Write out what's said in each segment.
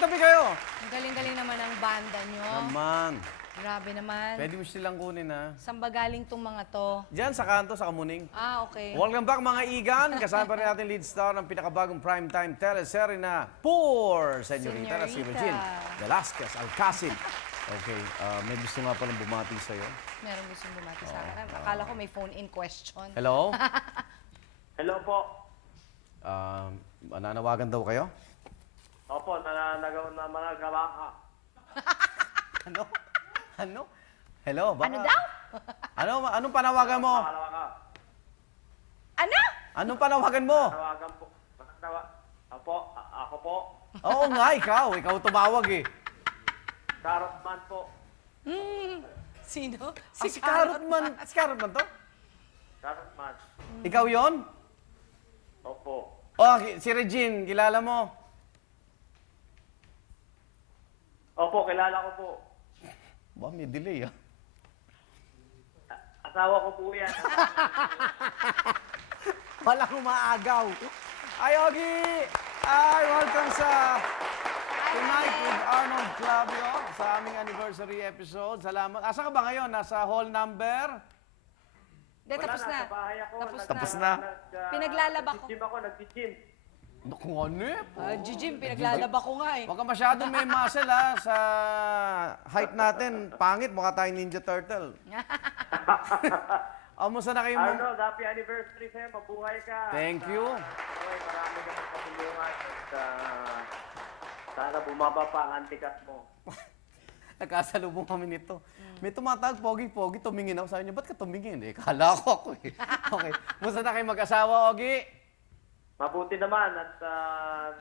magtabi kayo. Ang galing-galing naman ang banda nyo. Naman. Grabe naman. Pwede mo silang kunin, ha? Saan ba galing tong mga to? Diyan, sa kanto, sa Kamuning. Ah, okay. Welcome back, mga igan. Kasama pa rin natin lead star ng pinakabagong primetime teleserye na Poor Señorita na si Señorita. Regine Velasquez Alcacid. Okay, may gusto nga palang bumati sa'yo. Meron gustong bumati sa akin. Akala ko may phone-in question. Hello? Hello po. Nananawagan daw kayo? Opo, managawa ka. Ano? Ano? Hello? Baka... Ano daw? Anong panawagan mo? Managawa ka. Ano? Anong panawagan mo? Tawagan po. Opo, ako po. Oo nga, ikaw. Ikaw tumawag eh. Carrot man po. Sino? Si Carrot man. Si Carrot man to? Carrot man. Ikaw yon? Opo. Oh, si Regine, kilala mo? Opo, kilala ko po. Ba, may delay ah. Asawa ko po yan. Walang umaagaw. Ay, Ogie! Ay, welcome sa Tonight with Arnold Clavio sa aming anniversary episode. Salamat. Asa ka ba ngayon? Nasa hall number? Hindi, tapos na. Sa bahay ako. Tapos na. Pinaglalaba ko. Nag-gym ako, nag-gym. Naku, ano eh? Jim, pinaglalaba ko nga eh. Huwag ka masyadong may muscle ha. Sa height natin, pangit. Mukha tayong Ninja Turtle. Amusta na kayo mo? Arnold, happy anniversary sa'yo. Mabuhay ka. Thank you. Okay, marami ka magpatulungan. At sana bumaba pa ang antikas mo. Nagkasalubong kami nito. May tumatawag, pogi-pogi, tumingin ako. Sabi niya, ba't ka tumingin? Eh, kala ko ako eh. Okay. Musta na kayo mag-asawa, Ogie? Mabuti naman at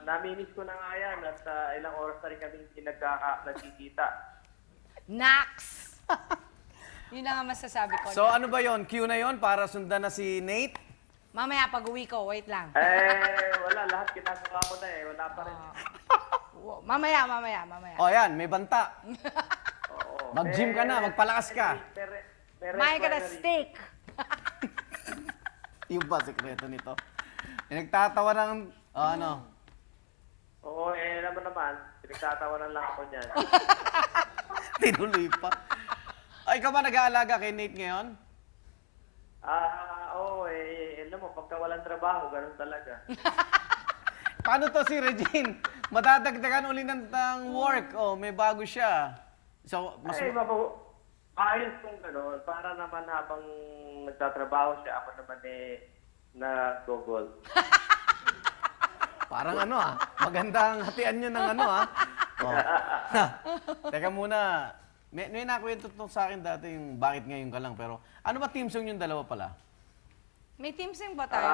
namimiss ko na nga yan at ilang oras na rin kami hindi nagkikita. Nax! Yun lang ang masasabi ko. So ano ba yon? Cue na yon para sundan na si Nate? Mamaya pag-uwi ko, wait lang. Wala. Lahat ginagawa ko na eh. Wala pa rin. Mamaya. O yan, may banta. Oo. Mag-gym ka na, magpalakas ka. Kumain ka na steak. Yung ba sekreto nito? Nagtatawa ng, ano? Oo, naman. Pinagtatawanan lang ako niyan. Tinuloy pa. Ay, ikaw ba nag-aalaga kay Nate ngayon? Oo, alam mo, pagka walang trabaho, ganun talaga. Paano to si Regine? Madadagdagan uli ng work. Oh, may bago siya. So, mas... Ayos kung gano'n, para naman habang nagtatrabaho siya, ako naman nag-gogol. Parang ano magandang hatian nyo ng ano Oh. Teka muna, may nakwento to sa akin dati yung bakit ngayon ka lang, pero ano ba team song yung dalawa pala? May team sing ba tayo?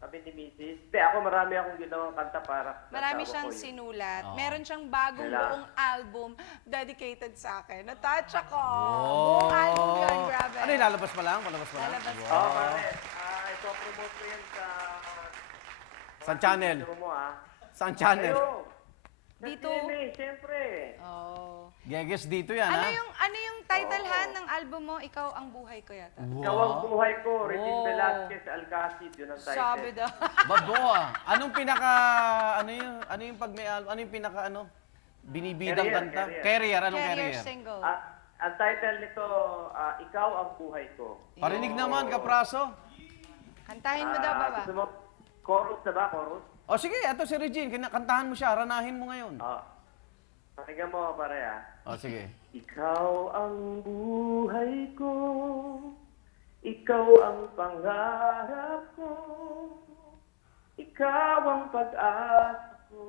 Sabi ni Mrs. Hindi, ako marami akong ginawang kanta para sa Marami asawa siyang ko yun. sinulat. Oo. Meron siyang bagong Kailan? buong album dedicated sa akin. Na-touch ako. Oh. Buong album yun, grabe. Ano yung lalabas pa lang? Palabas pa lang? Lalabas pa. Oo, pare. Ito promote ko yan sa... Saan channel? Ano mo, Saan channel? Ayo! Dito. Sa TV, siyempre. Oh. Geges dito yan, Ano ha? yung title ng album mo? Ikaw ang buhay ko yata. Ikaw ang buhay ko, Regine Oh. Velasquez Alcacid, yun ang title. Sabi daw. Baboa. Anong pinaka, ano yung pag may, ano yung pinaka, binibidang Career, kanta? career. Career, anong Career career? single. Ang title nito, Ikaw ang buhay ko. Parinig naman, kapraso. Kantahin mo daw, baba. Gusto mo, chorus na ba? Chorus? O sige, ito si Regine, kantahan mo siya, ranahin mo ngayon. Pakinggan mo, pare, O sige. Ikaw ang buhay ko, ikaw ang pangarap ko, ikaw ang pag-asa ko,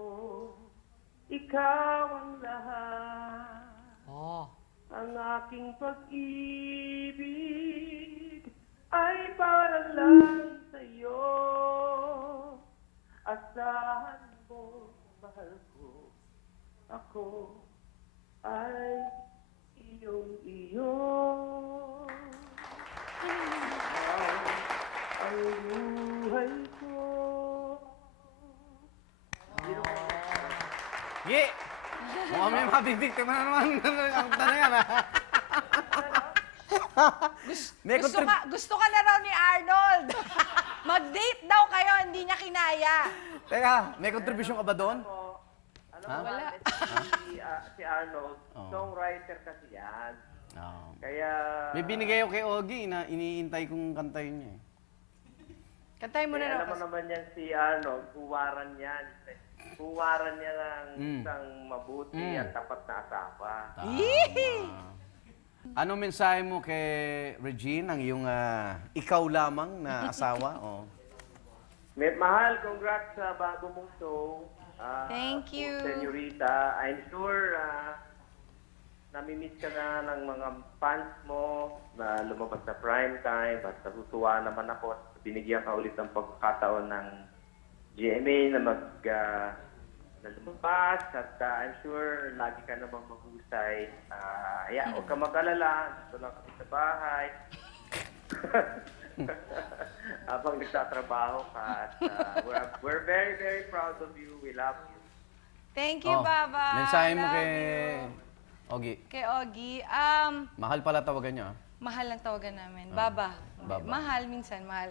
ikaw ang lahat. Oh. Ang aking pag-ibig ay para lang sa'yo. Asahan mo, mahal ko, ako ay iyong-iyo. Ang buhay ko. Ye! Mukhang may mabibiktima na naman ang tanong yan, ha? Gusto ka na raw ni Arnold. Mag-date daw kayo, hindi niya kinaya. Teka, may kontribusyon ka ba doon? Ha? Wala. Si Arnold, Oh. songwriter kasi yan. Oo. Kaya... May binigay ako kay Ogie na iniintay kong kantayin niya. Kantay mo na raw. alam mo naman yan si Arnold, huwaran yan. Huwaran niya ng isang mabuti at tapat na asawa. Ano mensahe mo kay Regine, ang iyong ikaw lamang na asawa? Oh. Mahal, congrats sa bago mong show. Thank you. Senorita, I'm sure nami-miss ka na ng mga fans mo na lumabas sa prime time at natutuwa naman ako at binigyan ka ulit ng pagkakataon ng GMA na na lumabas at I'm sure lagi ka namang mahusay. Huwag ka mag-alala, gusto lang kami sa bahay. Habang nagtatrabaho ka at we're very, very proud of you. We love you. Thank you, Oh, Baba. mensahe mo Love kay you. Ogie. Kay Ogie, Mahal pala tawagan niyo. mahal ang tawagan namin. Baba. Baba. Mahal, minsan mahal.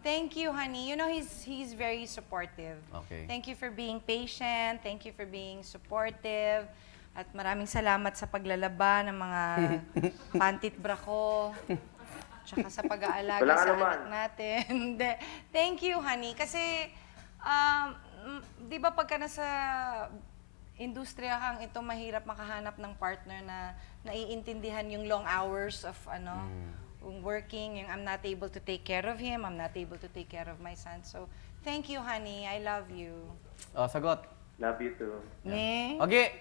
Thank you, honey. You know, he's very supportive. Okay. Thank you for being patient. Thank you for being supportive. At maraming salamat sa paglalaba ng mga pantit bra ko. Tsaka sa pag-aalaga Walang sa anuman. anak natin. Hindi. Thank you, honey. Kasi, di ba pagka nasa industriya kang ito, mahirap makahanap ng partner na naiintindihan yung long hours of working, yung I'm not able to take care of him, I'm not able to take care of my son. So, thank you, honey. I love you. Oh, sagot. Love you too. Ne? Ogie,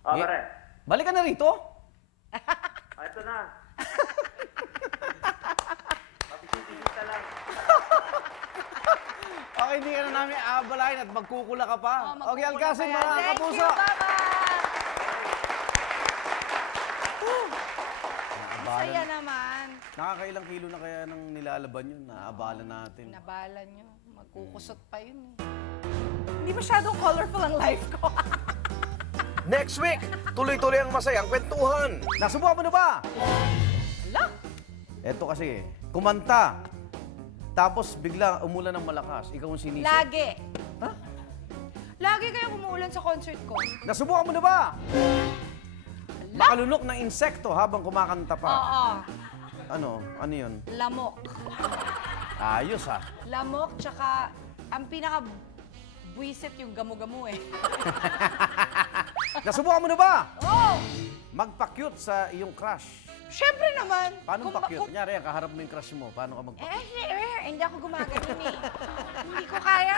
Pare, balik ka na rito. ito na. Mapipigil ka lang. Okay, hindi ka na namin aabalain at magkukula ka pa. Oh, Okay, magkukulang Alcacid, pa yan. mga Thank kapuso. you, Baba! Saya naman. Nakakailang kilo na kaya nang nilalaban yun, naabala natin. Nabala nyo. Magkukusot pa yun eh. Hindi masyadong colorful ang life ko. Next week, tuloy-tuloy ang masayang kwentuhan. Nasubukan mo na ba? Ala! Eto kasi, kumanta. Tapos bigla umulan ng malakas. Ikaw ang sinisip. Lagi. Lagi kayo umuulan sa concert ko. Nasubukan mo na ba? Ala! Makalunok ng insekto habang kumakanta pa. Oo. Ano? Ano yun? Lamok. Ayos ah. Lamok, tsaka ang pinaka buwisit yung gamu-gamu eh. Nasubukan mo na ba? Oh! Magpa-cute sa iyong crush. Syempre naman. Paano Kung ba- pa-cute? Kunyari, kaharap mo yung crush mo. Paano ka magpa-cute? Hindi ako gumaganon eh. Hindi ko kaya.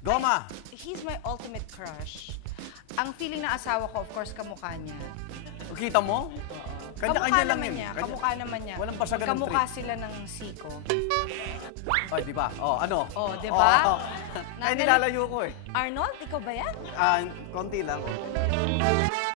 Goma! He's my ultimate crush. Ang feeling ng asawa ko, of course, kamukha niya. Kita mo? Kanya-kanya lang naman yun. niya. Kanya- Kamukha naman niya. Walang basagan ng Kamukha trip. sila ng siko. Ay, di ba? Oh, ano? Oh, di ba? Oh, Ay, nilalayo ko eh. Arnold, ikaw ba yan? Ah, konti lang.